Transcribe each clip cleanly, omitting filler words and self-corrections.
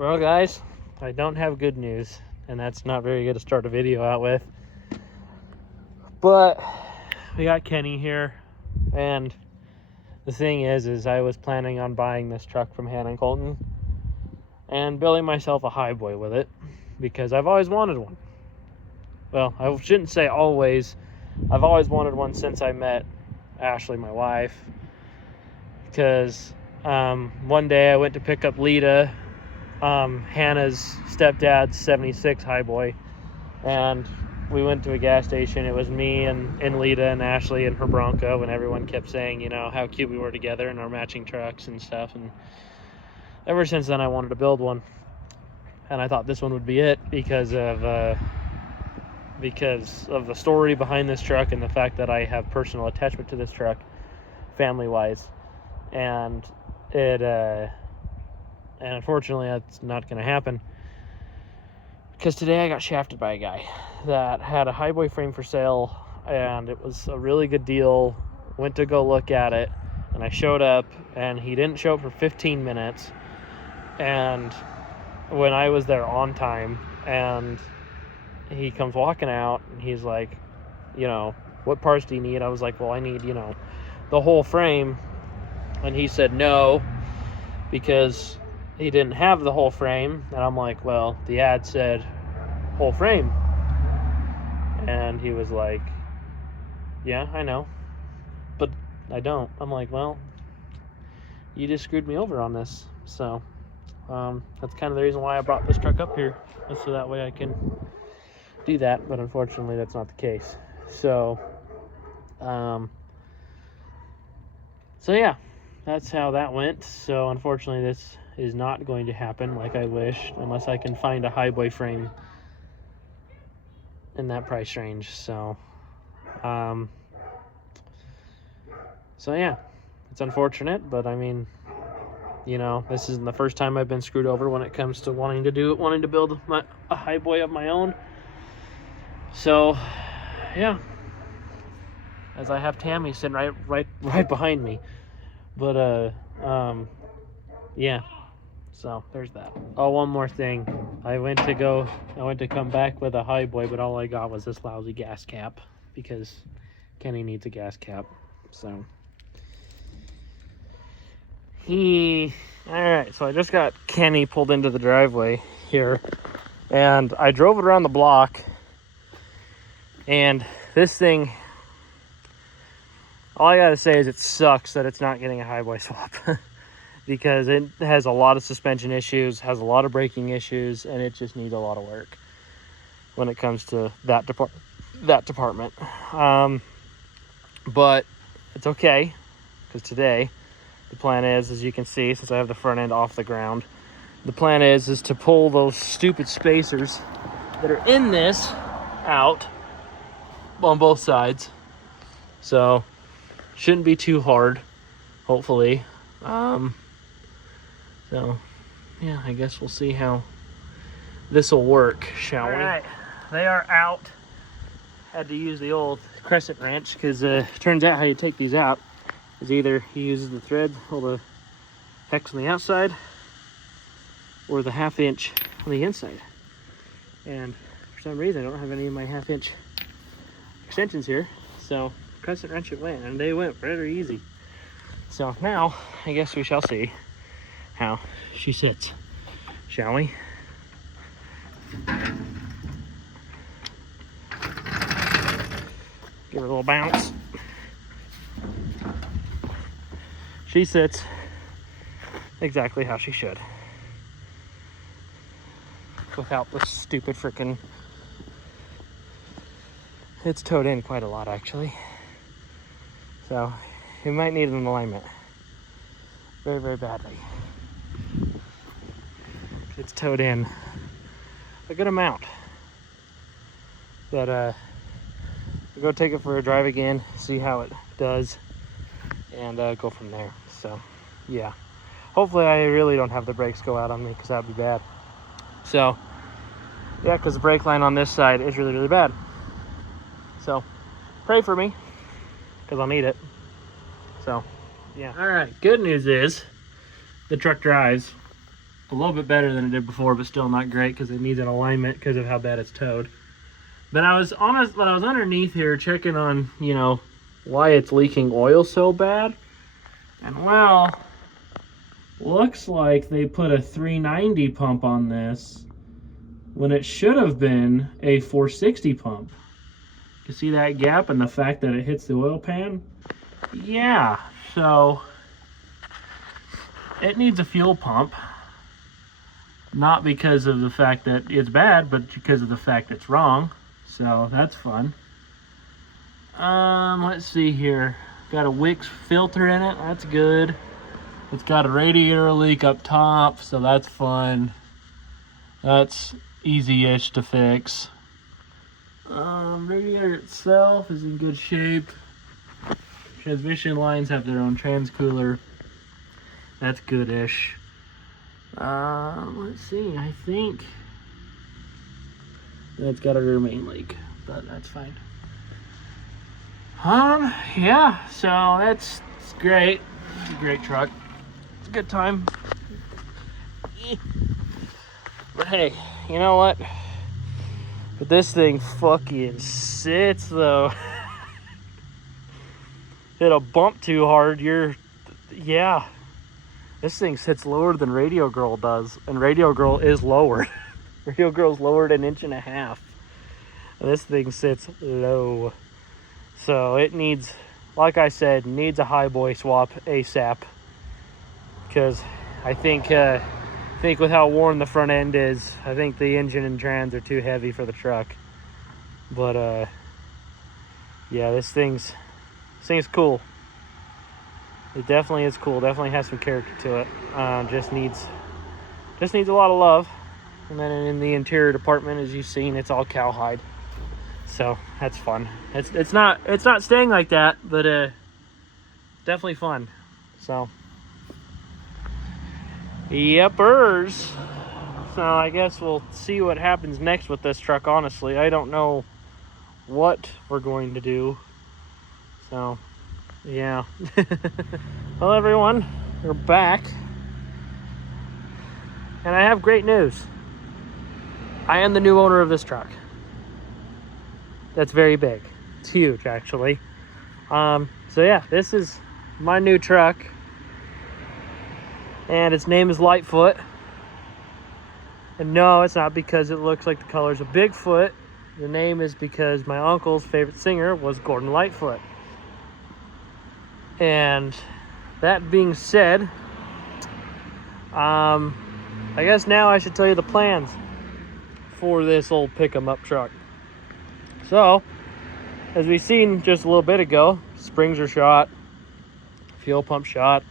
Well, guys, I don't have good news, and that's not very good to start a video out with. But we got Kenny here, and the thing is I was planning on buying this truck from Hannah and Colton and building myself a Highboy with it because I've always wanted one. Well, I shouldn't say always. I've always wanted one since I met Ashley, my wife, because one day I went to pick up Lita, Hannah's stepdad's 76 Highboy, and we went to a gas station. It was me and Lita and Ashley and her Bronco, and everyone kept saying, you know, how cute we were together in our matching trucks and stuff. And ever since then, I wanted to build one, and I thought this one would be it because of the story behind this truck and the fact that I have personal attachment to this truck, family-wise, and and unfortunately, that's not going to happen. Because today I got shafted by a guy that had a Highboy frame for sale, and it was a really good deal. Went to go look at it, and I showed up, and he didn't show up for 15 minutes. And when I was there on time, and he comes walking out, and he's like, you know, what parts do you need? I was like, well, I need, you know, the whole frame. And he said no, because he didn't have the whole frame. And I'm like, well, the ad said whole frame. And he was like, yeah, I know, but I don't. I'm like, well, you just screwed me over on this. So that's kind of the reason why I brought this truck up here, just so that way I can do that. But unfortunately, that's not the case. So yeah, that's how that went. So unfortunately, this is not going to happen like I wish, unless I can find a Highboy frame in that price range. So yeah, it's unfortunate, but I mean, you know, this isn't the first time I've been screwed over when it comes to wanting to build a Highboy of my own. So yeah, as I have Tammy sitting right behind me. But yeah, so there's that. Oh, one more thing. I went to come back with a Highboy, but all I got was this lousy gas cap because Kenny needs a gas cap. So alright, so I just got Kenny pulled into the driveway here, and I drove it around the block, and this thing, all I gotta say is it sucks that it's not getting a Highboy swap because it has a lot of suspension issues, has a lot of braking issues, and it just needs a lot of work when it comes to that department. But it's okay, because today the plan is, as you can see, since I have the front end off the ground, the plan is to pull those stupid spacers that are in this out on both sides. So shouldn't be too hard, hopefully. So yeah, I guess we'll see how this will work, shall we? All right, they are out. Had to use the old crescent wrench because turns out how you take these out is either he uses the thread or the hex on the outside, or the 1/2 inch on the inside. And for some reason I don't have any of my 1/2 inch extensions here, so crescent wrench it went, and they went very easy. So now I guess we shall see how she sits, shall we? Give her a little bounce. She sits exactly how she should, without the stupid freaking. It's towed in quite a lot, actually. So you might need an alignment very, very badly. It's towed in a good amount. But we'll go take it for a drive again, see how it does, and go from there. So yeah, hopefully I really don't have the brakes go out on me, because that would be bad. So yeah, because the brake line on this side is really, really bad. So pray for me, because I'll need it. So yeah. All right, good news is the truck drives. a little bit better than it did before, but still not great because it needs an alignment because of how bad it's towed. But I was honest, when I was underneath here checking on, you know, why it's leaking oil so bad. And well, looks like they put a 390 pump on this when it should have been a 460 pump. You see that gap and the fact that it hits the oil pan? Yeah, so it needs a fuel pump. Not because of the fact that it's bad, but because of the fact it's wrong. So that's fun. Let's see here. Got a Wix filter in it. That's good. It's got a radiator leak up top, so that's fun. That's easy-ish to fix. Radiator itself is in good shape. Transmission lines have their own transcooler. That's good-ish. Let's see, I think it's got a rear main leak, but that's fine. Yeah, so that's great. It's a great truck. It's a good time. But hey, you know what? But this thing fucking sits though. Hit a bump too hard, yeah. This thing sits lower than Radio Girl does, and Radio Girl is lowered. Radio Girl's lowered 1.5 inches. And this thing sits low. So it needs, like I said, needs a Highboy swap ASAP. Because I think with how worn the front end is, I think the engine and trans are too heavy for the truck. But yeah, this thing's cool. It definitely is cool. Definitely has some character to it. Just needs a lot of love. And then in the interior department, as you've seen, it's all cowhide. So that's fun. It's not staying like that, but definitely fun. So yepers. So I guess we'll see what happens next with this truck. Honestly, I don't know what we're going to do. So yeah. Well, everyone, we're back. And I have great news. I am the new owner of this truck. That's very big. It's huge, actually. So yeah, this is my new truck. And its name is Lightfoot. And no, it's not because it looks like the colors of Bigfoot. The name is because my uncle's favorite singer was Gordon Lightfoot. And that being said, I guess now I should tell you the plans for this old pick-em-up truck. So, as we've seen just a little bit ago, springs are shot, fuel pump shot,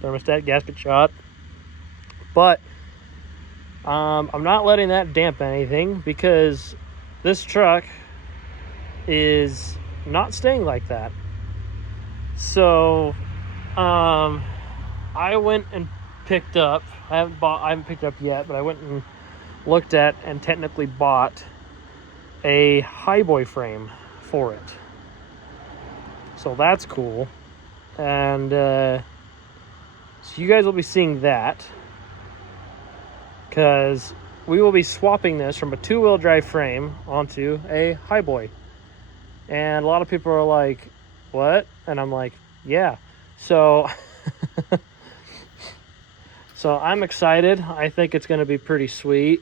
thermostat gasket shot. But I'm not letting that dampen anything because this truck is not staying like that. So, I went and picked up, I haven't picked up yet, but I went and looked at and technically bought a Highboy frame for it. So that's cool. And, so you guys will be seeing that. Because we will be swapping this from a 2-wheel drive frame onto a Highboy. And a lot of people are like, what? And I'm like, yeah. So so I'm excited. I think it's going to be pretty sweet.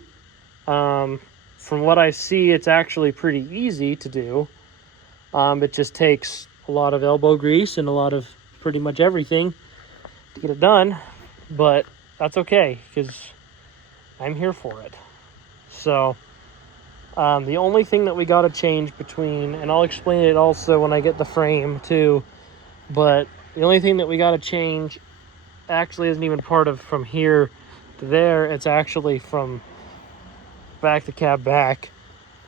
From what I see, it's actually pretty easy to do. It just takes a lot of elbow grease and a lot of pretty much everything to get it done. But that's okay, because I'm here for it. So the only thing that we got to change between, and I'll explain it also when I get the frame too, but the only thing that we got to change actually isn't even part of from here to there. It's actually from back to cab back.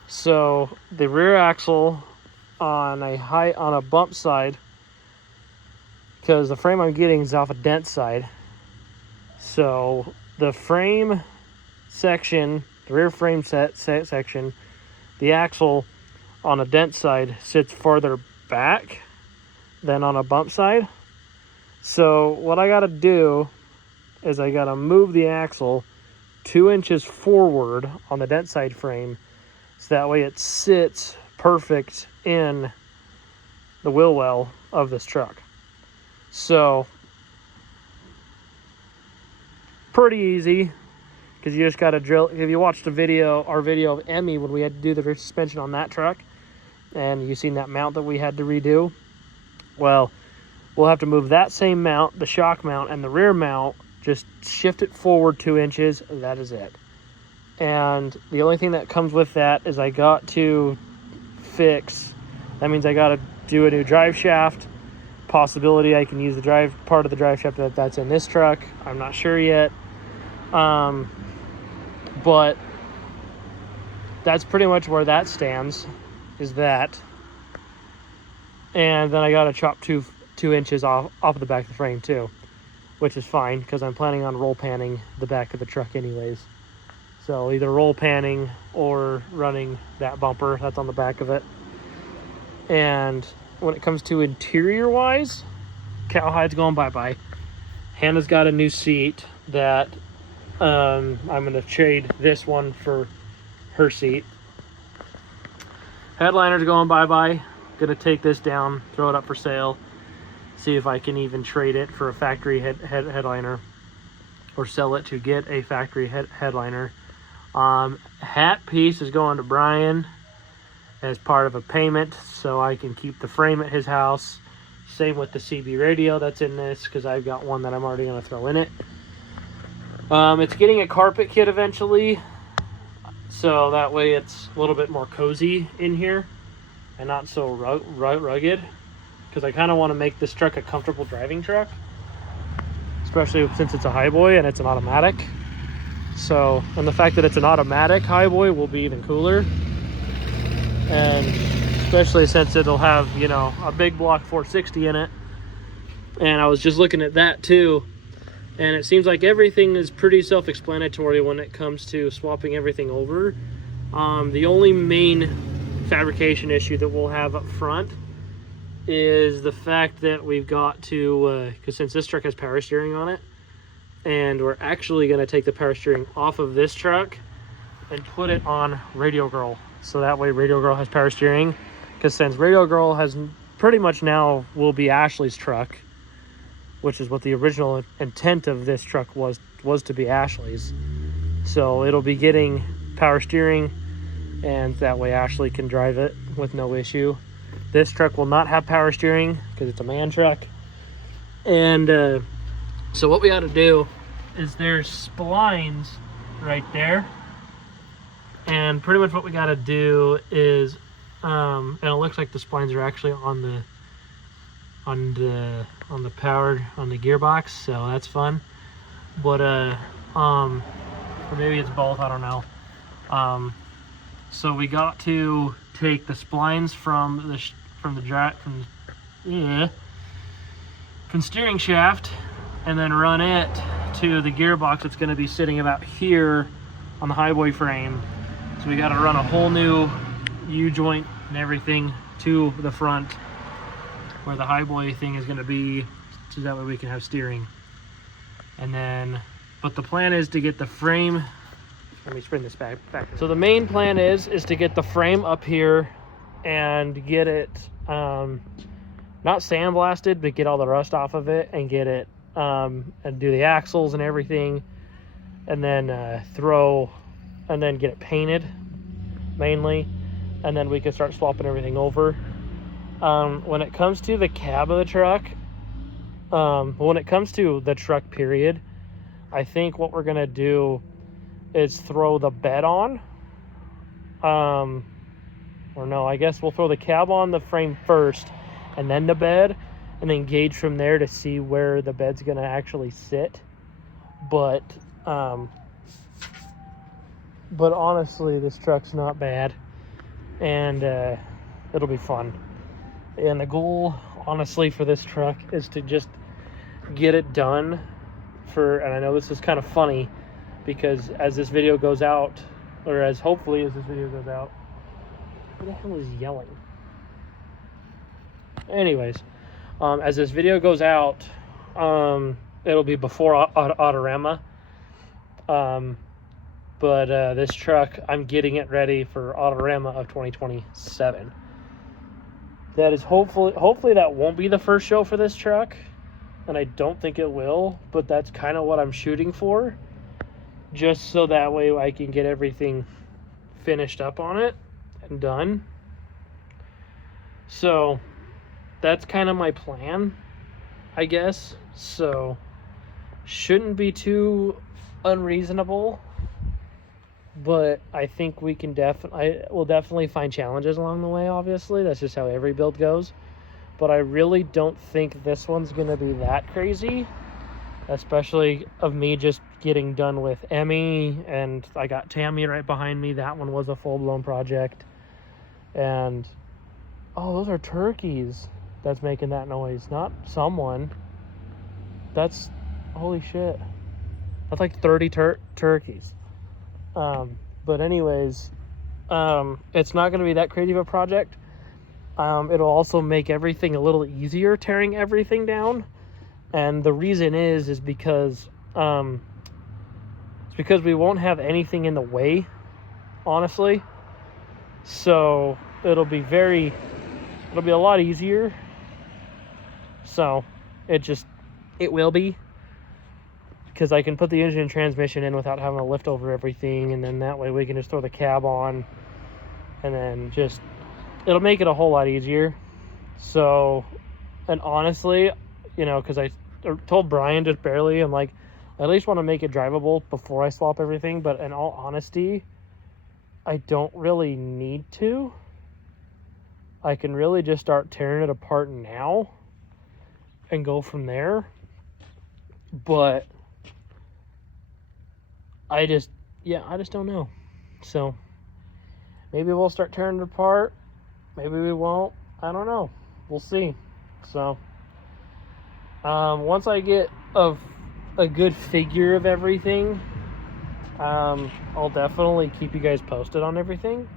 So the rear axle on a bump side, because the frame I'm getting is off a dent side. So the frame section, the rear frame section, the axle on a dent side sits farther back than on a bump side. So what I got to do is I gotta move the axle 2 inches forward on the dent side frame, so that way it sits perfect in the wheel well of this truck. So pretty easy, because you just got to drill. If you watched our video of Emmy when we had to do the rear suspension on that truck, and you seen that mount that we had to redo, well, we'll have to move that same mount, the shock mount and the rear mount, just shift it forward 2 inches. That is it. And the only thing that comes with that is I got to fix, that means I got to do a new drive shaft. Possibility I can use the part of the drive shaft that's in this truck. I'm not sure yet. But that's pretty much where that stands, is that. And then I got to chop 2 inches off of the back of the frame too, which is fine because I'm planning on roll panning the back of the truck anyways. So either roll panning or running that bumper that's on the back of it. And when it comes to interior wise, cowhide's going bye-bye. Hannah's got a new seat that I'm going to trade this one for her seat. Headliner's going bye-bye. Going to take this down, throw it up for sale, see if I can even trade it for a factory headliner or sell it to get a factory headliner. Hat piece is going to Brian as part of a payment, so I can keep the frame at his house. Same with the CB radio that's in this, because I've got one that I'm already going to throw in it. It's getting a carpet kit eventually, so that way it's a little bit more cozy in here and not so rugged, because I kind of want to make this truck a comfortable driving truck, especially since it's a Highboy and it's an automatic. So, and the fact that it's an automatic Highboy will be even cooler. And especially since it'll have, you know, a big block 460 in it. And I was just looking at that too, and it seems like everything is pretty self-explanatory when it comes to swapping everything over. The only main fabrication issue that we'll have up front is the fact that we've got to, because since this truck has power steering on it, and we're actually going to take the power steering off of this truck and put it on Radio Girl, so that way Radio Girl has power steering, because since Radio Girl has pretty much now will be Ashley's truck, which is what the original intent of this truck was to be Ashley's. So it'll be getting power steering, and that way Ashley can drive it with no issue. This truck will not have power steering because it's a man truck. And so what we got to do is there's splines right there, and pretty much what we got to do is and it looks like the splines are actually on the gearbox, so that's fun. But or maybe it's both, I don't know. So we got to take the splines from steering shaft and then run it to the gearbox that's going to be sitting about here on the Highboy frame. So we got to run a whole new U-joint and everything to the front where the Highboy thing is going to be, so that way we can have steering. And then, but the plan is to get the frame, let me spin this back. So the main plan is to get the frame up here and get it not sandblasted, but get all the rust off of it and get it and do the axles and everything, and then get it painted mainly, and then we can start swapping everything over. When it comes to the cab of the truck, when it comes to the truck period, I think what we're gonna do is throw the bed on, or no, I guess we'll throw the cab on the frame first and then the bed, and then gauge from there to see where the bed's gonna actually sit. But honestly, this truck's not bad, and it'll be fun. And the goal, honestly, for this truck is to just get it done and I know this is kind of funny, because as this video goes out, or as hopefully as this video goes out, who the hell is yelling? Anyways, as this video goes out, it'll be before Autorama. But this truck, I'm getting it ready for Autorama of 2027. That is hopefully that won't be the first show for this truck, and I don't think it will, but that's kind of what I'm shooting for, just so that way I can get everything finished up on it and done. So that's kind of my plan, I guess. So shouldn't be too unreasonable, but I think we can we'll definitely find challenges along the way. Obviously, that's just how every build goes, but I really don't think this one's gonna be that crazy, especially of me just getting done with Emmy, and I got Tammy right behind me. That one was a full-blown project. And oh, those are turkeys that's making that noise, not someone. That's holy shit, that's like 30 turkeys. But anyways, it's not going to be that crazy of a project. It'll also make everything a little easier tearing everything down. And the reason is because it's because we won't have anything in the way, honestly. So it'll be a lot easier. So it will be, because I can put the engine and transmission in without having to lift over everything, and then that way we can just throw the cab on, and then it'll make it a whole lot easier. So, and honestly, because I told Brian just barely, I'm like, I at least want to make it drivable before I swap everything, but in all honesty, I don't really need to. I can really just start tearing it apart now and go from there. But I just don't know. So maybe we'll start tearing it apart. Maybe we won't. I don't know. We'll see. So once I get a good figure of everything, I'll definitely keep you guys posted on everything.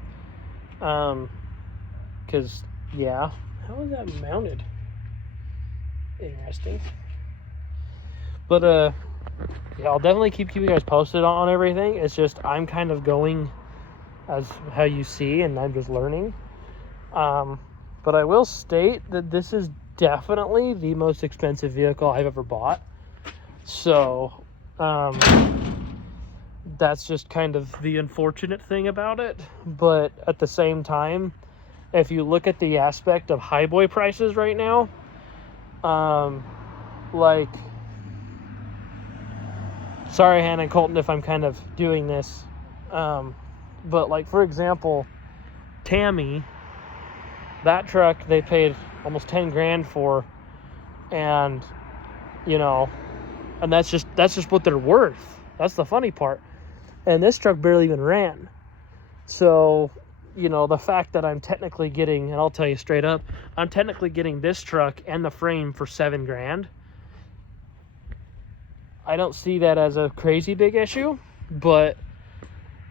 Because, yeah. How is that mounted? Interesting. But, yeah, I'll definitely keep you guys posted on everything. It's just I'm kind of going as how you see, and I'm just learning. But I will state that this is definitely the most expensive vehicle I've ever bought. So, that's just kind of the unfortunate thing about it. But at the same time, if you look at the aspect of Highboy prices right now, like, sorry, Hannah and Colton, if I'm kind of doing this, but like, for example, Tammy, that truck they paid almost 10 grand for, and and that's just what they're worth. That's the funny part. And this truck barely even ran. So, the fact that I'm technically getting, and I'll tell you straight up, I'm technically getting this truck and the frame for 7 grand. I don't see that as a crazy big issue, but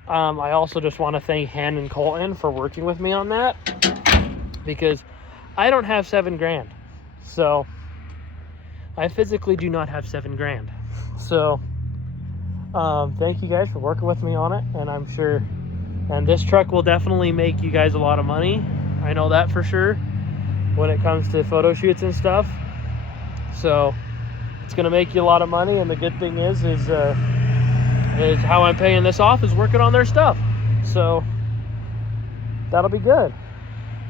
I also just want to thank Han and Colton for working with me on that, because I don't have 7 grand. So I physically do not have 7 grand. So thank you guys for working with me on it, and I'm sure, and this truck will definitely make you guys a lot of money. I know that for sure when it comes to photo shoots and stuff. So it's going to make you a lot of money, and the good thing is how I'm paying this off is working on their stuff. So that'll be good.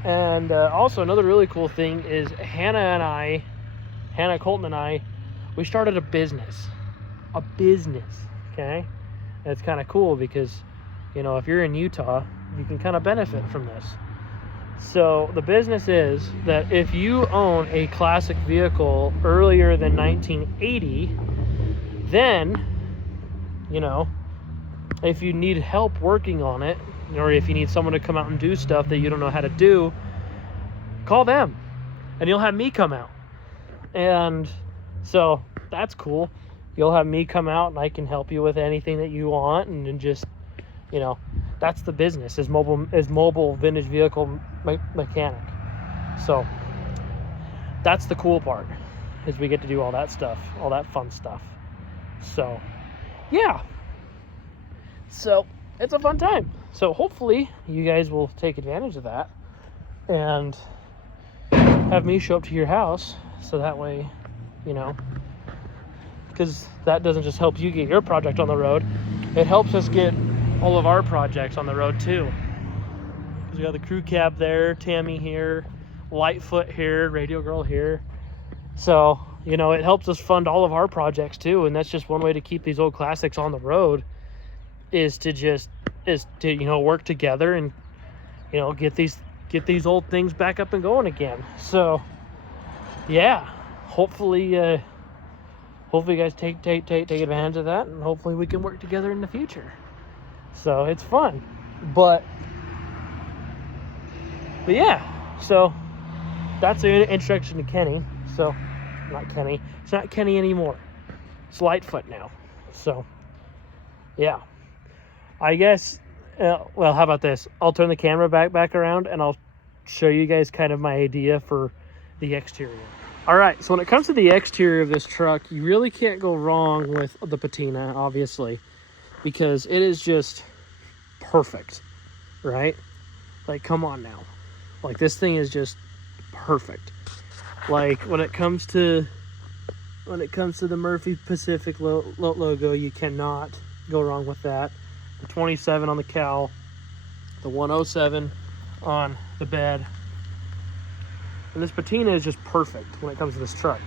And also another really cool thing is Hannah, Colton and I, we started a business, okay? And it's kind of cool because, if you're in Utah, you can kind of benefit from this. So the business is that if you own a classic vehicle earlier than 1980, then, if you need help working on it, or if you need someone to come out and do stuff that you don't know how to do, call them and you'll have me come out. And so that's cool. You'll have me come out and I can help you with anything that you want, and then just, that's the business, is mobile vintage vehicle mechanic. So that's the cool part. is we get to do all that stuff, all that fun stuff. So yeah, so it's a fun time. So hopefully you guys will take advantage of that and have me show up to your house, so that way, you know, because that doesn't just help you get your project on the road, it helps us get all of our projects on the road too. Because we got the crew cab there, Tammy here, Lightfoot here, Radio Girl here. So, you know, it helps us fund all of our projects too, and that's just one way to keep these old classics on the road, is to you know, work together and, you know, get these old things back up and going again. So yeah, hopefully you guys take advantage of that, and hopefully we can work together in the future. So it's fun. But yeah, so that's an introduction to Kenny. So not Kenny, it's not Kenny anymore, it's Lightfoot now. So yeah, I guess well, how about this, I'll turn the camera back around and I'll show you guys kind of my idea for the exterior. All right, so when it comes to the exterior of this truck, you really can't go wrong with the patina, obviously, because it is just perfect, right? Like, come on now. Like, this thing is just perfect. Like, when it comes to the Murphy Pacific logo, you cannot go wrong with that. The 27 on the cowl, the 107 on the bed. And this patina is just perfect when it comes to this truck.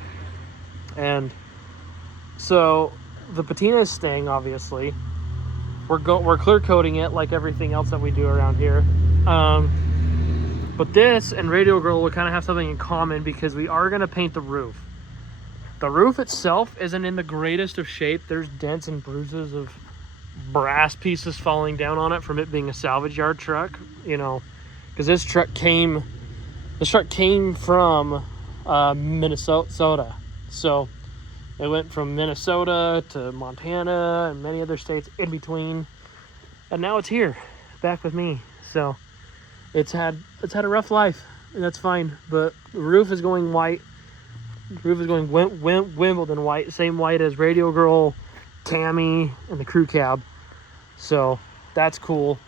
And so the patina is staying, obviously. We're clear coating it like everything else that we do around here. But this and Radio Girl will kind of have something in common, because we are going to paint the roof. The roof itself isn't in the greatest of shape. There's dents and bruises of brass pieces falling down on it from it being a salvage yard truck, you know, because this truck came from Minnesota. So it went from Minnesota to Montana and many other states in between, and now it's here back with me. So it's had a rough life, and that's fine. But the roof is going white. The roof is going Wimbledon white, same white as Radio Girl, Tammy, and the crew cab. So that's cool.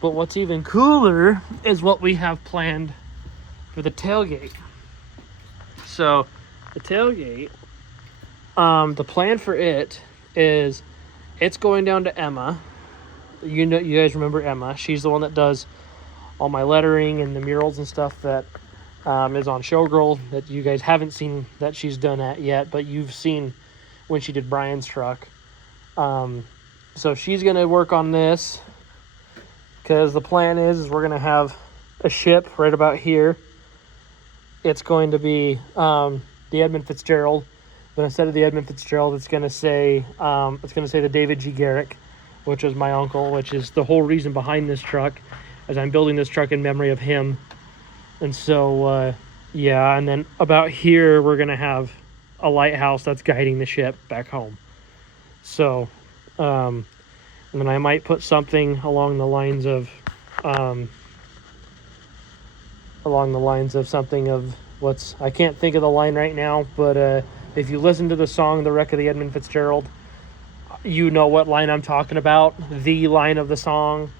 But what's even cooler is what we have planned for the tailgate. So the tailgate, the plan for it is, it's going down to Emma. You know, you guys remember Emma. She's the one that does all my lettering and the murals and stuff that is on Showgirl, that you guys haven't seen that she's done that yet, but you've seen when she did Brian's truck. So she's going to work on this, because the plan is we're going to have a ship right about here. It's going to be the Edmund Fitzgerald, but instead of the Edmund Fitzgerald, it's going to say the David G. Garrick, which was my uncle, which is the whole reason behind this truck, as I'm building this truck in memory of him. And so yeah, and then about here we're going to have a lighthouse that's guiding the ship back home. So and then I might put something along the lines of something of what's, I can't think of the line right now, but if you listen to the song The Wreck of the Edmund Fitzgerald, you know what line I'm talking about, the line of the song.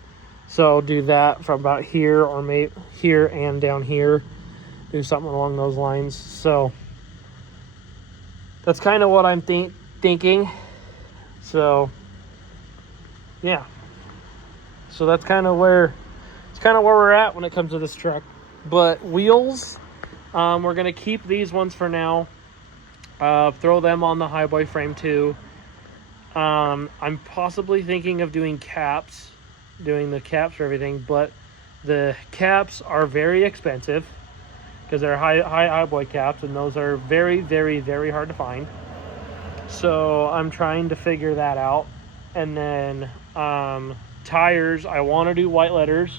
So do that from about here, or maybe here and down here, do something along those lines. So that's kind of what I'm thinking. So yeah, so that's kind of where we're at when it comes to this truck. But wheels, we're gonna keep these ones for now. Throw them on the Highboy frame too. I'm possibly thinking of doing the caps for everything, but the caps are very expensive, because they're Highboy caps, and those are very, very, very hard to find. So I'm trying to figure that out. And then tires, I want to do white letters,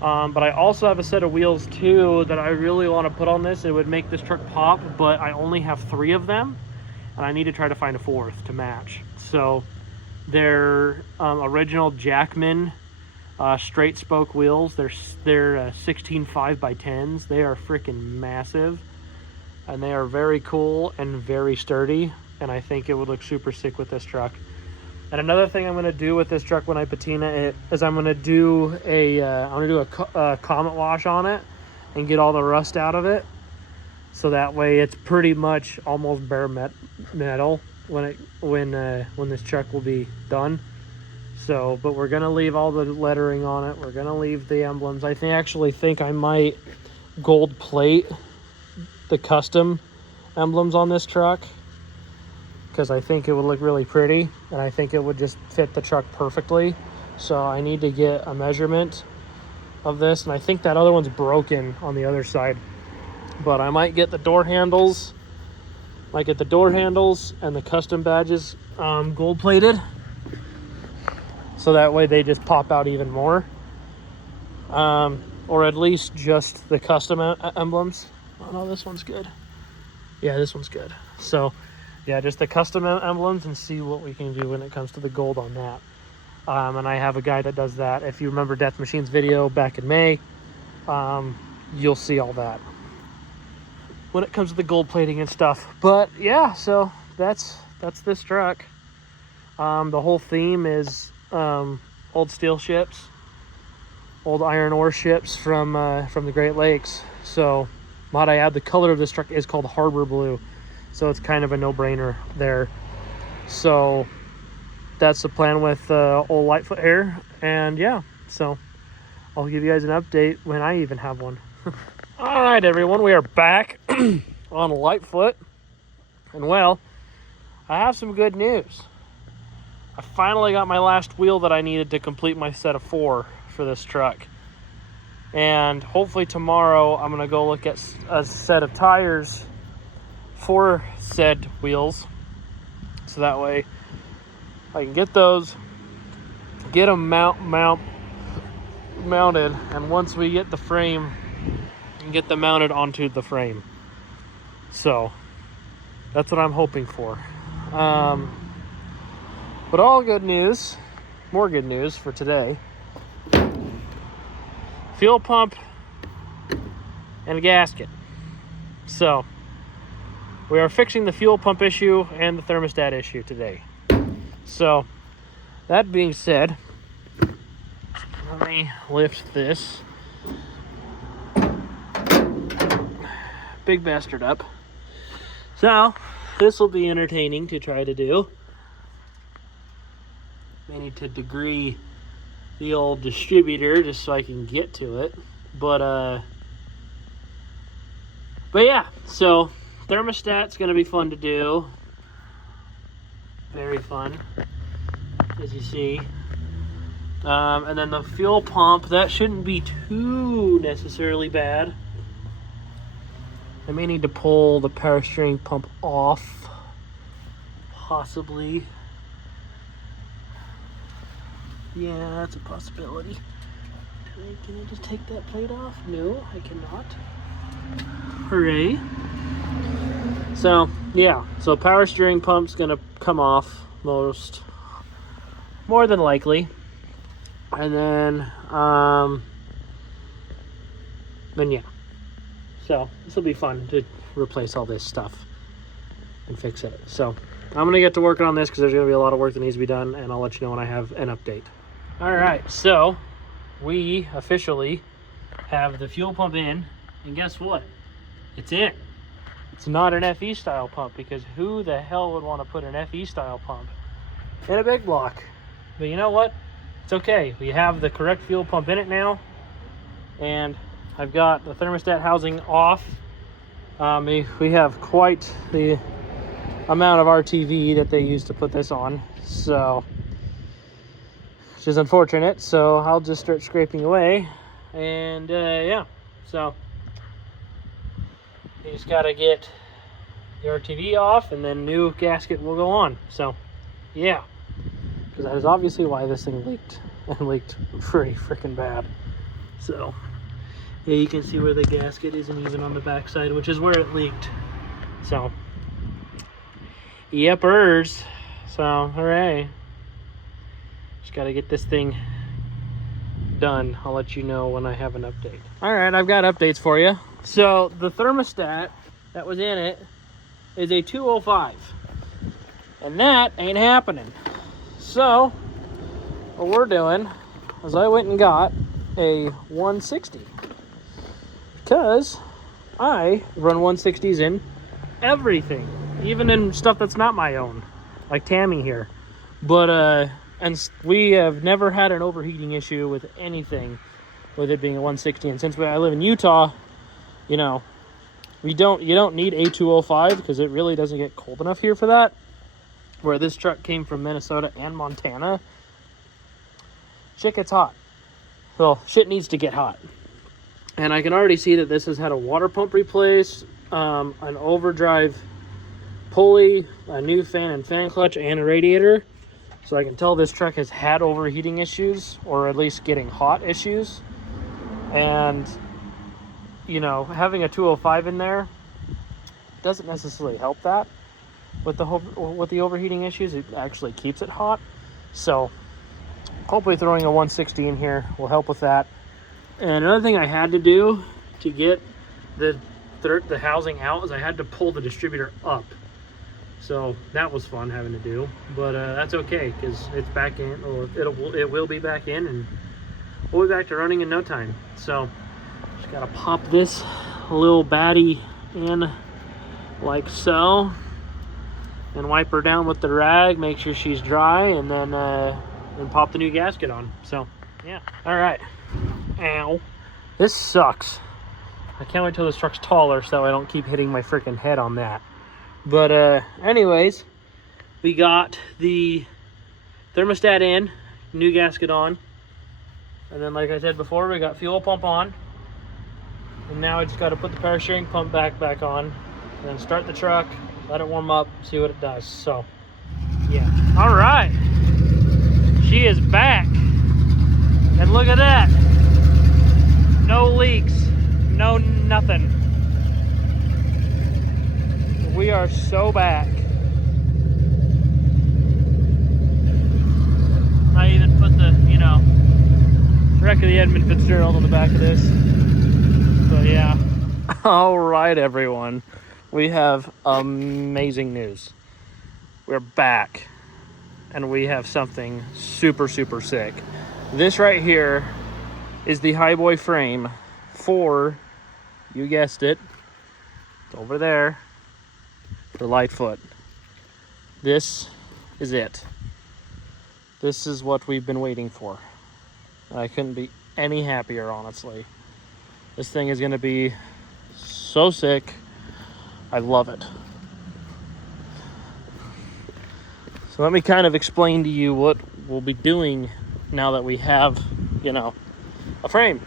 but I also have a set of wheels too that I really want to put on this. It would make this truck pop, but I only have 3 of them, and I need to try to find a 4th to match. So they're original Jackman straight spoke wheels. They're 16 5x10s. They are freaking massive. and they are very cool and very sturdy, and I think it would look super sick with this truck. And another thing I'm going to do with this truck when I patina it is I'm going to do a Comet wash on it and get all the rust out of it, so that way it's pretty much almost bare metal when this truck will be done. So, but we're going to leave all the lettering on it. We're going to leave the emblems. I actually think I might gold plate the custom emblems on this truck, because I think it would look really pretty, and I think it would just fit the truck perfectly. So I need to get a measurement of this, and I think that other one's broken on the other side. But I might get the door handles, and the custom badges gold plated, so that way they just pop out even more. Or at least just the custom emblems. Oh no, this one's good. Yeah, this one's good. So yeah, just the custom emblems, and see what we can do when it comes to the gold on that. And I have a guy that does that. If you remember Death Machine's video back in May, you'll see all that when it comes to the gold plating and stuff. But yeah, so that's this truck. The whole theme is old steel ships, old iron ore ships from the Great Lakes. So might I add, the color of this truck is called Harbor Blue, so it's kind of a no-brainer there. So that's the plan with old Lightfoot here. And yeah, so I'll give you guys an update when I even have one. All right, everyone, we are back on Lightfoot, and well, I have some good news. I finally got my last wheel that I needed to complete my set of 4 for this truck. And hopefully tomorrow I'm going to go look at a set of tires for said wheels. So that way I can get those, get them mounted, and once we get the frame, get them mounted onto the frame. So that's what I'm hoping for. But all good news, more good news for today. Fuel pump and a gasket. So we are fixing the fuel pump issue and the thermostat issue today. So that being said, let me lift this big bastard up. So this will be entertaining to try to do. May need to degree the old distributor just so I can get to it. But yeah, so thermostat's gonna be fun to do. Very fun, as you see. And then the fuel pump, that shouldn't be too necessarily bad. I may need to pull the power steering pump off, possibly. Yeah, that's a possibility. Can I just take that plate off? No, I cannot. Hooray. So, yeah. So power steering pump's gonna come off more than likely. And then yeah. So this will be fun to replace all this stuff and fix it. So I'm gonna get to working on this because there's gonna be a lot of work that needs to be done, and I'll let you know when I have an update. All right, so we officially have the fuel pump in, and guess what? It's in. It's not an FE style pump, because who the hell would want to put an FE style pump in a big block? But you know what? It's okay. We have the correct fuel pump in it now, and I've got the thermostat housing off. We have quite the amount of RTV that they use to put this on, so which is unfortunate. So I'll just start scraping away, and yeah, so you just gotta get the RTV off, and then new gasket will go on. So yeah, because that is obviously why this thing leaked, and leaked pretty freaking bad. So yeah, you can see where the gasket isn't even on the back side, which is where it leaked. So yepers. So hooray. Just got to get this thing done. I'll let you know when I have an update. All right, I've got updates for you. So the thermostat that was in it is a 205. And that ain't happening. So, what we're doing is I went and got a 160. Because I run 160s in everything. Even in stuff that's not my own. Like Tammy here. But, and we have never had an overheating issue with anything with it being a 160. And since I live in Utah, you know, you don't need a 205 because it really doesn't get cold enough here for that. Where this truck came from Minnesota and Montana, shit gets hot. Well, shit needs to get hot. And I can already see that this has had a water pump replaced, an overdrive pulley, a new fan and fan clutch, and a radiator. So I can tell this truck has had overheating issues, or at least getting hot issues. And, you know, having a 205 in there doesn't necessarily help that. With the overheating issues, it actually keeps it hot. So hopefully throwing a 160 in here will help with that. And another thing I had to do to get the housing out is I had to pull the distributor up. So that was fun having to do, but that's okay because it's back in, or it will be back in, and we'll be back to running in no time. So just gotta pop this little baddie in like so. And wipe her down with the rag, make sure she's dry, and then pop the new gasket on. So, yeah. All right. Ow. This sucks. I can't wait till this truck's taller so I don't keep hitting my freaking head on that. But, anyways, we got the thermostat in, new gasket on. And then, like I said before, we got fuel pump on. And now I just got to put the power steering pump back on. And then start the truck. Let it warm up, see what it does. So, yeah. All right. She is back. And look at that. No leaks. No nothing. We are so back. I even put the, you know, wreck of the Edmund Fitzgerald on the back of this. So, yeah. All right, everyone. We have amazing news. We're back, and we have something super, super sick. This right here is the Highboy frame for, you guessed it, it's over there, for Lightfoot. This is it. This is what we've been waiting for. I couldn't be any happier, honestly. This thing is going to be so sick. I love it. So let me kind of explain to you what we'll be doing now that we have, you know, a frame.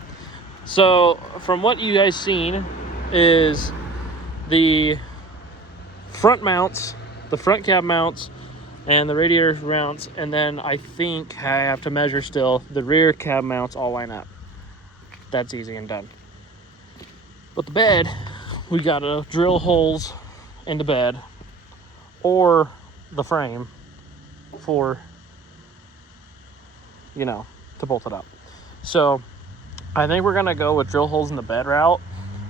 So from what you guys seen is the front mounts, the front cab mounts, and the radiator mounts, and then I think I have to measure still the rear cab mounts all line up. That's easy and done. But the bed, we gotta drill holes in the bed or the frame for, you know, to bolt it up. So I think we're gonna go with drill holes in the bed route,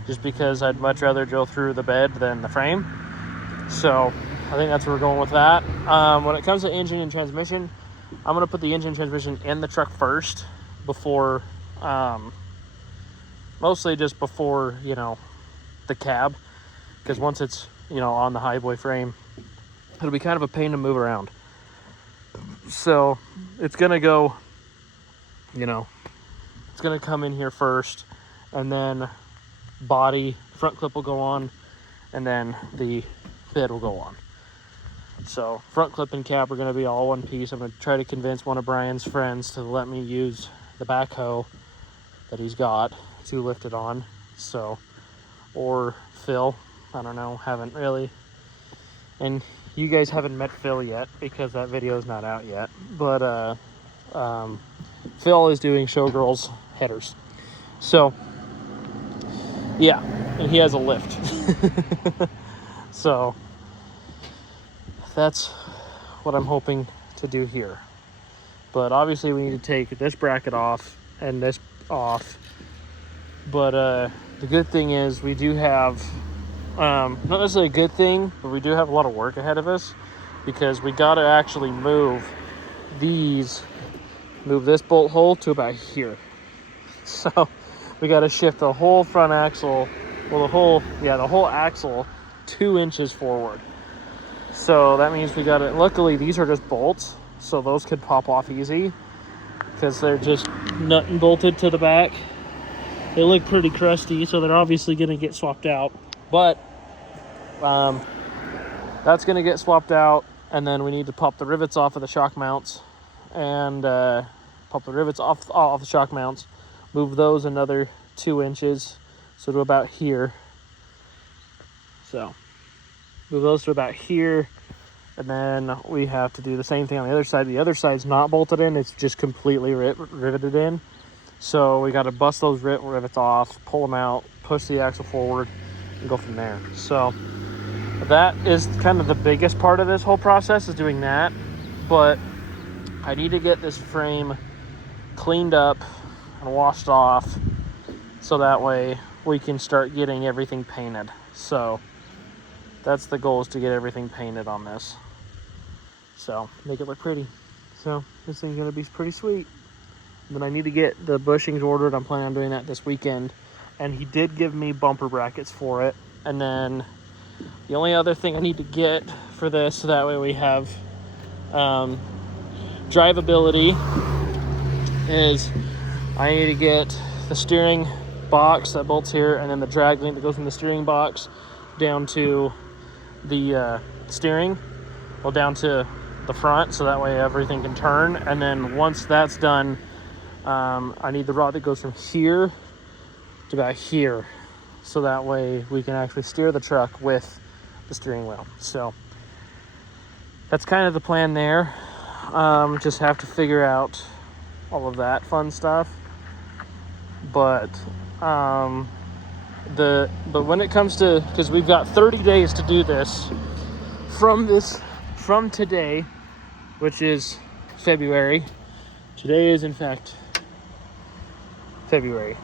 just because I'd much rather drill through the bed than the frame. So I think that's where we're going with that. When it comes to engine and transmission, I'm gonna put the engine and transmission in the truck first before, mostly just before, you know, the cab, because once it's, you know, on the Highboy frame, it'll be kind of a pain to move around. So it's gonna go, you know, it's gonna come in here first, and then body, front clip will go on, and then the bed will go on. So front clip and cab are gonna be all one piece. I'm gonna try to convince one of Brian's friends to let me use the backhoe that he's got to lift it on. So, or Phil, I don't know, haven't really. And you guys haven't met Phil yet because that video is not out yet. But Phil is doing Showgirls headers. So, yeah, and he has a lift. So, that's what I'm hoping to do here. But obviously we need to take this bracket off and this off. But the good thing is we do have Not necessarily a good thing, but we do have a lot of work ahead of us because we got to actually move this bolt hole to about here. So we got to shift the whole front axle, well, the whole axle 2 inches forward. So that means we got to, luckily these are just bolts, so those could pop off easy because they're just nut and bolted to the back. They look pretty crusty, so they're obviously going to get swapped out. But that's going to get swapped out, and then we need to pop the rivets off of the shock mounts, and pop the rivets off the shock mounts, move those another 2 inches, so to about here. So move those to about here, and then we have to do the same thing on the other side. The other side's not bolted in, it's just completely riveted in. So we got to bust those rivets off, pull them out, push the axle forward, and go from there. So that is kind of the biggest part of this whole process, is doing that. But I need to get this frame cleaned up and washed off, so that way we can start getting everything painted. So that's the goal, is to get everything painted on this, so make it look pretty. So this thing's gonna be pretty sweet. Then I need to get the bushings ordered. I'm planning on doing that this weekend, and he did give me bumper brackets for it. And then the only other thing I need to get for this, so that way we have drivability, is I need to get the steering box that bolts here, and then the drag link that goes from the steering box down to the steering, well, down to the front, so that way everything can turn. And then once that's done, I need the rod that goes from here to about here, so that way we can actually steer the truck with the steering wheel. So that's kind of the plan there. Just have to figure out all of that fun stuff. But when it comes to, because we've got 30 days to do this from today, which is February. Today is in fact February.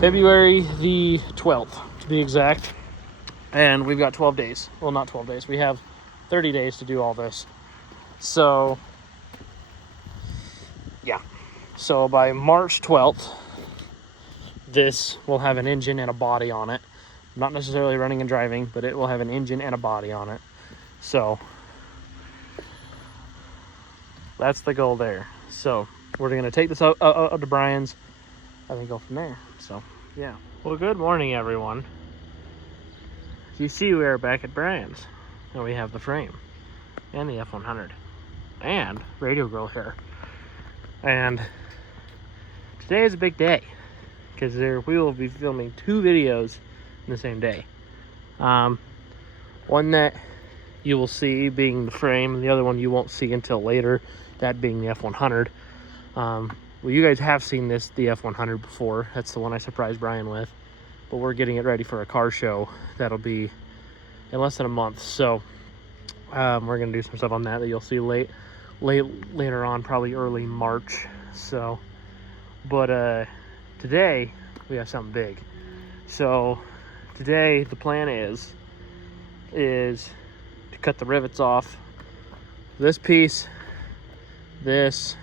February the 12th to be exact. And we've got 12 days. Well, not 12 days. We have 30 days to do all this. So yeah. So by March 12th, this will have an engine and a body on it. Not necessarily running and driving, but it will have an engine and a body on it. So that's the goal there. So we're going to take this out to Brian's and then go from there. So yeah. Well, good morning, everyone. You see, we are back at Brian's, and we have the frame and the F100 and Radio Girl here. And today is a big day because we will be filming 2 videos in the same day. One that you will see being the frame, and the other one you won't see until later, that being the F100. Well, you guys have seen the F100 before. That's the one I surprised Brian with. But we're getting it ready for a car show that'll be in less than a month. So we're gonna do some stuff on that you'll see later on, probably early March. So, but today we have something big. So today the plan is to cut the rivets off this piece, this,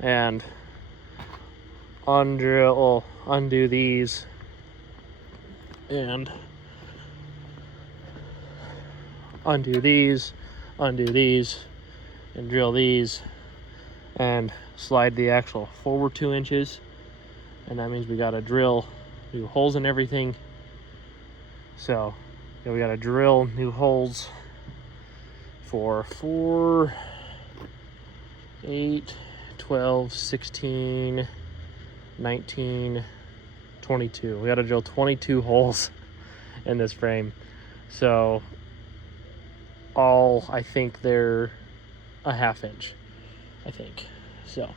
and undo these, and undo these, and drill these, and slide the axle forward 2 inches. And that means we got to drill new holes in everything. So yeah, we got to drill new holes for 4, 8, 12, 16, 19, 22. We got to drill 22 holes in this frame. So I think they're a 1/2 inch, I think. So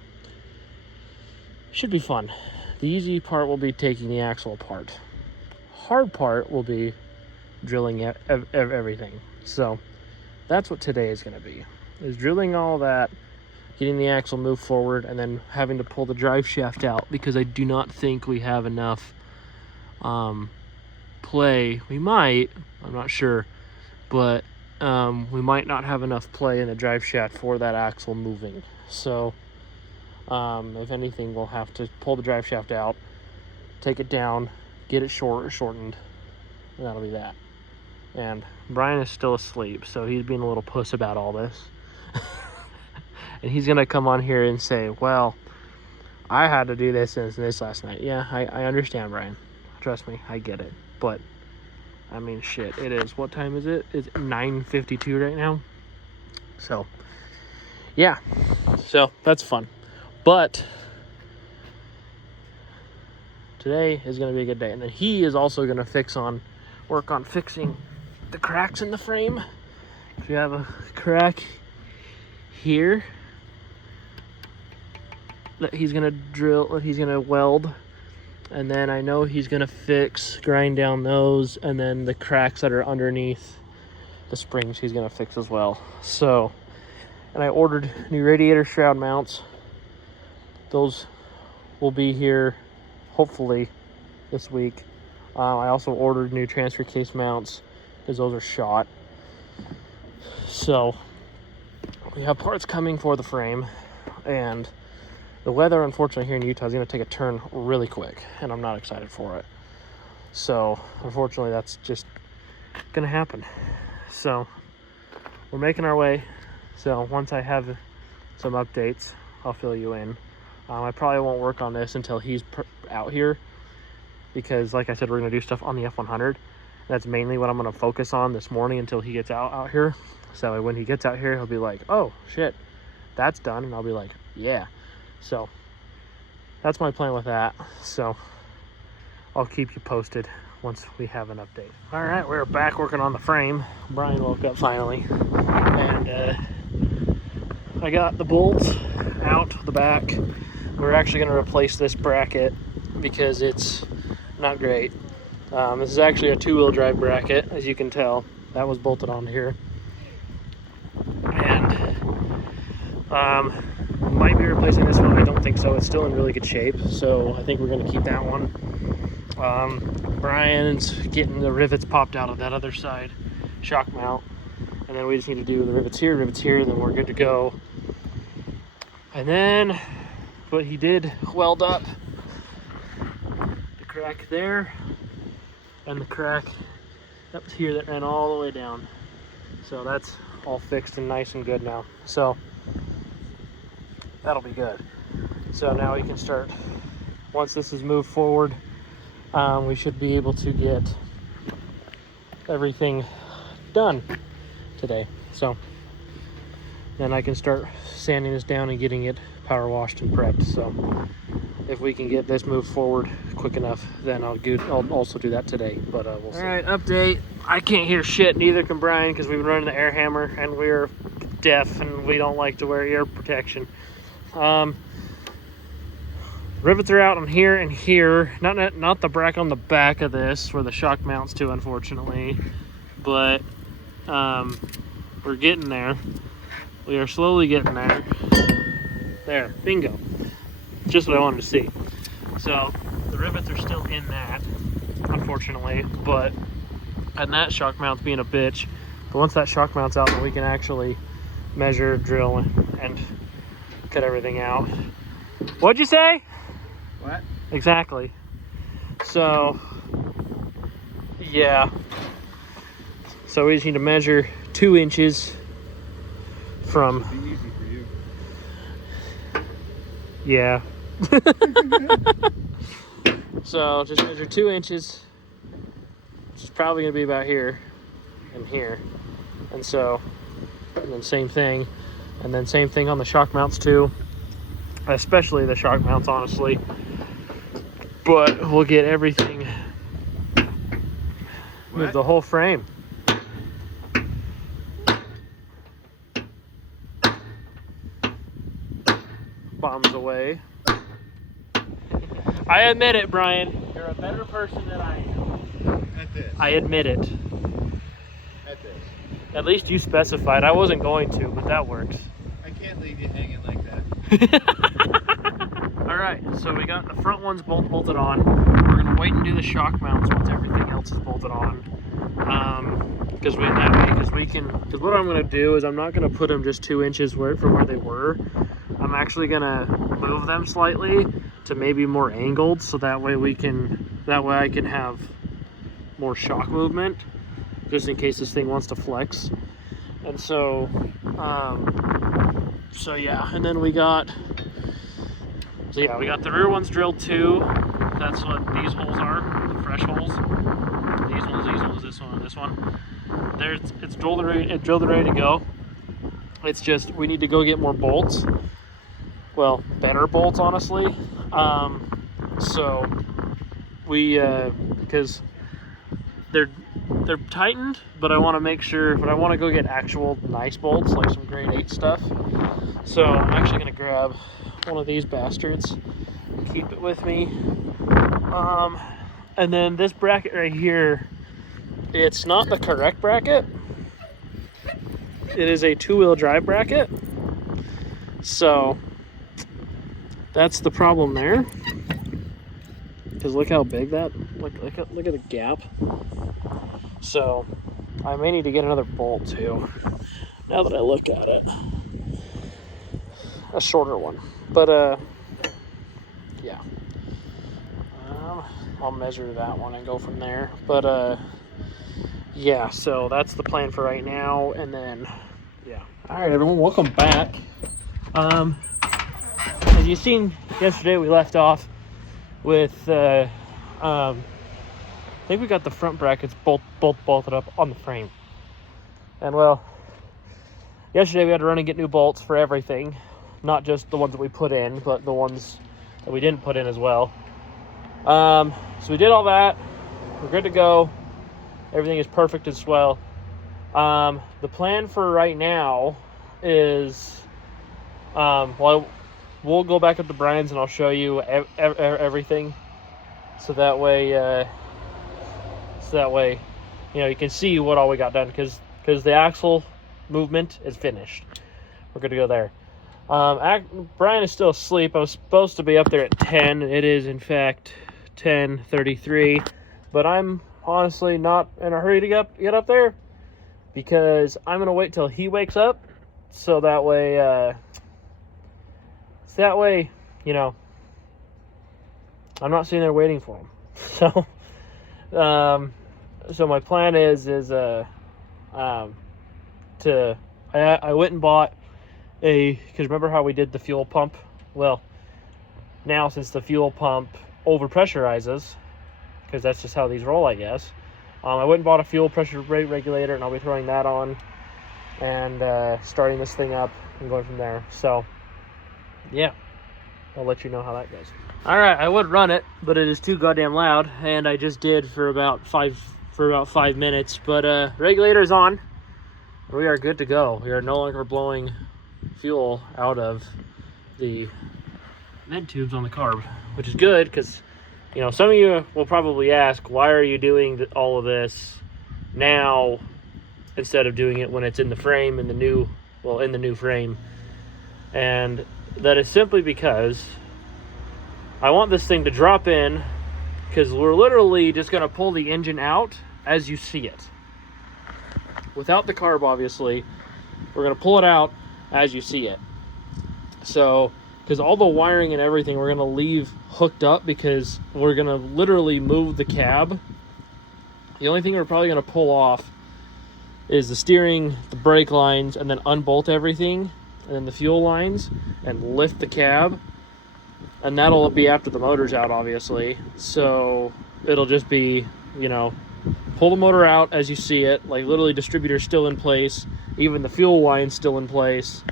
should be fun. The easy part will be taking the axle apart. Hard part will be drilling everything. So that's what today is going to be, is drilling all that, getting the axle moved forward, and then having to pull the drive shaft out, because I do not think we have enough play. We might, I'm not sure, but we might not have enough play in the drive shaft for that axle moving. So if anything, we'll have to pull the drive shaft out, take it down, get it shortened, and that'll be that. And Brian is still asleep, so he's being a little puss about all this. And he's gonna come on here and say, well, I had to do this and this last night. Yeah, I understand, Brian. Trust me, I get it. But I mean, shit, it is. What time is it? It's 9:52 right now. So, yeah. So, that's fun. But today is going to be a good day. And then he is also going to work on fixing the cracks in the frame. We have a crack here that he's going to weld. And then I know he's going to grind down those, and then the cracks that are underneath the springs he's going to fix as well. So, and I ordered new radiator shroud mounts. Those will be here hopefully this week. I also ordered new transfer case mounts because those are shot. So, we have parts coming for the frame, and the weather, unfortunately, here in Utah is going to take a turn really quick, and I'm not excited for it. So, unfortunately, that's just going to happen. So, we're making our way. So, once I have some updates, I'll fill you in. I probably won't work on this until he's out here, because, like I said, we're going to do stuff on the F100. That's mainly what I'm going to focus on this morning until he gets out here. So, when he gets out here, he'll be like, oh, shit, that's done. And I'll be like, yeah. So that's my plan with that. So I'll keep you posted once we have an update. All right, we're back working on the frame. Brian woke up finally, and I got the bolts out the back. We're actually going to replace this bracket because it's not great. This is actually a 2-wheel drive bracket, as you can tell. That was bolted on here. And might be replacing this one. I don't think so. It's still in really good shape, so I think we're going to keep that one. Brian's getting the rivets popped out of that other side shock mount, and then we just need to do the rivets here, then we're good to go. And then, but he did weld up the crack there and the crack up here that ran all the way down. So that's all fixed and nice and good now. So that'll be good. So now we can start, once this is moved forward, we should be able to get everything done today. So then I can start sanding this down and getting it power washed and prepped. So if we can get this moved forward quick enough, then I'll also do that today, but we'll see. All right, update. I can't hear shit, neither can Brian, because we've been running the air hammer and we're deaf and we don't like to wear ear protection. Rivets are out on here and here. Not the bracket on the back of this where the shock mounts to, unfortunately, but we're getting there. We are slowly getting there. There, bingo. Just what I wanted to see. So the rivets are still in that, unfortunately, and that shock mount's being a bitch. But once that shock mount's out, then we can actually measure, drill, and cut everything out. What'd you say? What? Exactly. So, yeah. So we just need to measure 2 inches from... It'll be easy for you. Yeah. So just measure 2 inches, which is probably going to be about here and here. And then same thing. And then same thing on the shock mounts too. Especially the shock mounts, honestly. But we'll get everything, move the whole frame. Bombs away. I admit it, Brian. You're a better person than I am. At this. I admit it. At this. At least you specified. I wasn't going to, but that works. I can't leave you hanging like that. All right, so we got the front ones both bolted on. We're gonna wait and do the shock mounts once everything else is bolted on. Because what I'm going to do is I'm not going to put them just 2 inches from where they were. I'm actually going to move them slightly to maybe more angled, so that way I can have more shock movement, just in case this thing wants to flex. And so yeah, and then we got the rear ones drilled too. That's what these holes are, the fresh holes. These ones, this one, and this one. It's drilled and ready to go. It's just we need to go get more bolts. Well, better bolts, honestly. So we because they're tightened, but I want to make sure. But I want to go get actual nice bolts, like some grade 8 stuff. So I'm actually gonna grab one of these bastards and keep it with me. And then this bracket right here, it's not the correct bracket. It is a 2-wheel drive bracket. So that's the problem there. Because look how big that, look at the gap. So I may need to get another bolt too, now that I look at it. A shorter one. But yeah. I'll measure that one and go from there. But yeah, so that's the plan for right now. And then yeah. Alright everyone, welcome back. As you've seen yesterday, we left off with I think we got the front brackets bolted up on the frame. And well, yesterday we had to run and get new bolts for everything, not just the ones that we put in, but the ones that we didn't put in as well. So we did all that. We're good to go. Everything is perfect as well. The plan for right now is, well, we'll go back up to Brian's and I'll show you everything, so that way, you know, you can see what all we got done, because the axle movement is finished. We're good to go there. Brian is still asleep. I was supposed to be up there at 10. It is in fact 10:33, but I'm honestly not in a hurry to get up there, because I'm gonna wait till he wakes up, so that way you know, I'm not sitting there waiting for him. So my plan is I went and bought because remember how we did the fuel pump? Well, now since the fuel pump overpressurizes, because that's just how these roll, I guess, I went and bought a fuel pressure rate regulator, and I'll be throwing that on and starting this thing up and going from there. So yeah, I'll let you know how that goes. All right, I would run it, but it is too goddamn loud, and I just did for about 5 minutes. But regulator is on. We are good to go. We are no longer blowing fuel out of the vent tubes on the carb, which is good, because, you know, some of you will probably ask, why are you doing all of this now instead of doing it when it's in the frame, in the new frame? And that is simply because I want this thing to drop in, because we're literally just going to pull the engine out as you see it. Without the carb, obviously, we're going to pull it out as you see it. So, because all the wiring and everything we're going to leave hooked up, because we're going to literally move the cab. The only thing we're probably going to pull off is the steering, the brake lines, and then unbolt everything, and then the fuel lines, and lift the cab. And that'll be after the motor's out, obviously. So it'll just be, you know, pull the motor out as you see it, like literally distributor's still in place, even the fuel line's still in place.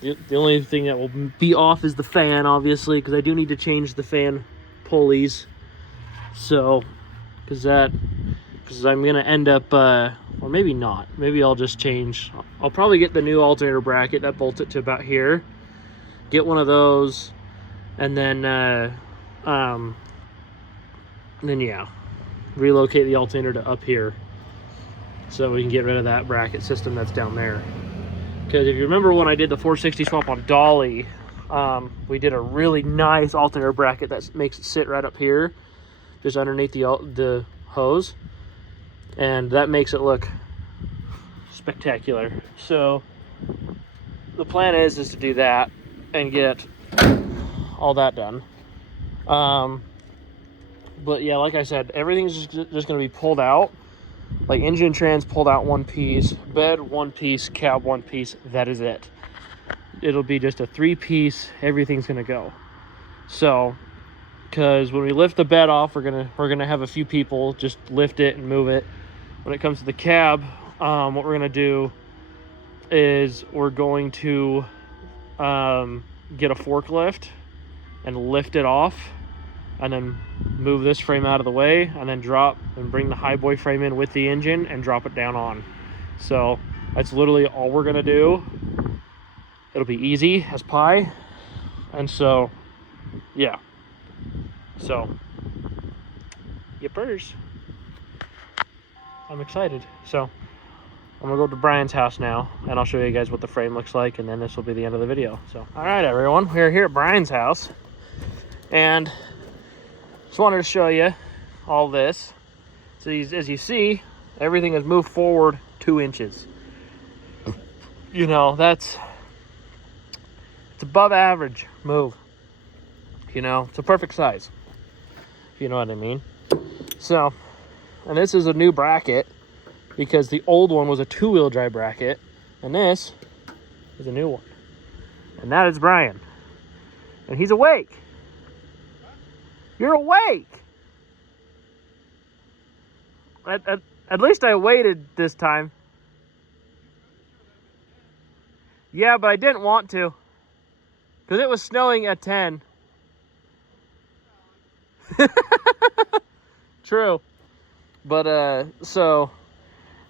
The only thing that will be off is the fan, obviously, because I do need to change the fan pulleys. So, because I'm going to end up, or maybe not. Maybe I'll just change. I'll probably get the new alternator bracket that bolts it to about here. Get one of those. And then yeah, relocate the alternator to up here, so we can get rid of that bracket system that's down there. Because if you remember when I did the 460 swap on Dolly, we did a really nice alternator bracket that makes it sit right up here. just underneath the hose, and that makes it look spectacular. So the plan is to do that and get all that done. But yeah, like I said, everything's just going to be pulled out. Like engine trans pulled out one piece, bed one piece, cab one piece. That is it. It'll be just a 3-piece. Everything's going to go. So, because when we lift the bed off, we're gonna have a few people just lift it and move it. When it comes to the cab, what we're gonna do is we're going to get a forklift and lift it off, and then move this frame out of the way, and then drop and bring the Highboy frame in with the engine and drop it down on. So that's literally all we're gonna do. It'll be easy as pie. And so yeah, so yippers, I'm excited. So I'm gonna go to Brian's house now, and I'll show you guys what the frame looks like, and then this will be the end of the video. So all right, everyone, we're here at Brian's house, and just wanted to show you all this. So as you see, everything has moved forward 2 inches. You know, it's above average move. You know, it's a perfect size, if you know what I mean. So, and this is a new bracket because the old one was a 2-wheel drive bracket, and this is a new one. And that is Brian. And he's awake. You're awake. At least I waited this time. Yeah, but I didn't want to, because it was snowing at 10. True. But so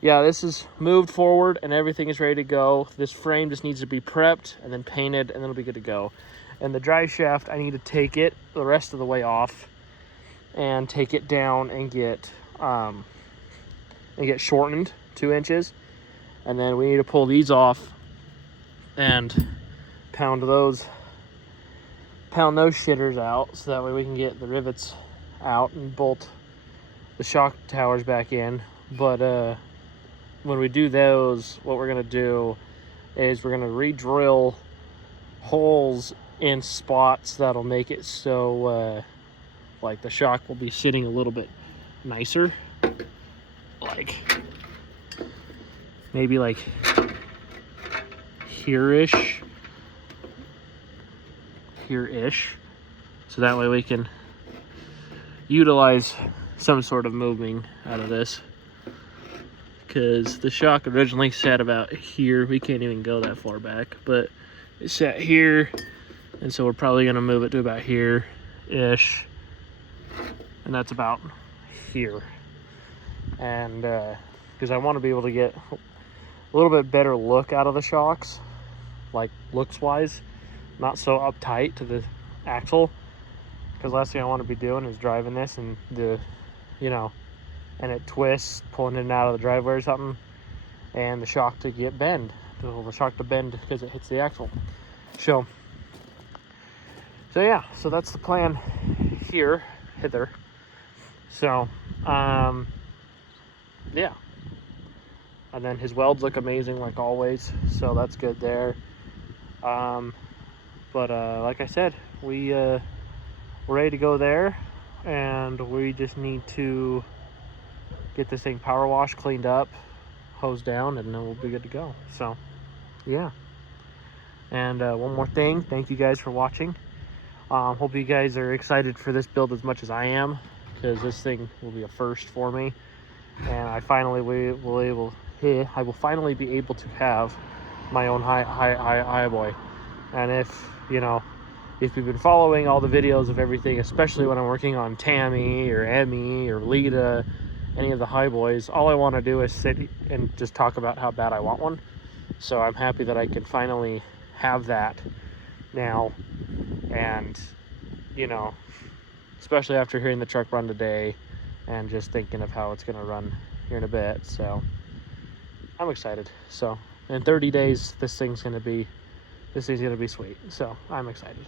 yeah, this is moved forward and everything is ready to go. This frame just needs to be prepped and then painted, and then it'll be good to go. And the drive shaft, I need to take it the rest of the way off and take it down and get shortened 2 inches. And then we need to pull these off and pound those shitters out, so that way we can get the rivets out and bolt the shock towers back in. But when we do those, what we're gonna do is we're gonna re-drill holes in spots that'll make it so like the shock will be sitting a little bit nicer, like maybe like here-ish, so that way we can utilize some sort of moving out of this, because the shock originally sat about here. We can't even go that far back, but it sat here, and so we're probably going to move it to about here-ish, and that's about here. And because I want to be able to get a little bit better look out of the shocks, like looks wise, not so uptight to the axle, because last thing I want to be doing is driving this and and it twists pulling in and out of the driveway or something, and the shock to bend because it hits the axle. So yeah, so that's the plan hither. So yeah, and then his welds look amazing like always, so that's good there. But like I said, we're ready to go there, and we just need to get this thing power washed, cleaned up, hosed down, and then we'll be good to go. So yeah. And one more thing, thank you guys for watching. Hope you guys are excited for this build as much as I am, because this thing will be a first for me, and I will finally be able to have my own Highboy. And if you've been following all the videos of everything, especially when I'm working on Tammy or Emmy or Lita, any of the Highboys, all I want to do is sit and just talk about how bad I want one. So I'm happy that I can finally have that now, and especially after hearing the truck run today and just thinking of how it's going to run here in a bit. So I'm excited. So in 30 days, this thing's going to be sweet. So I'm excited.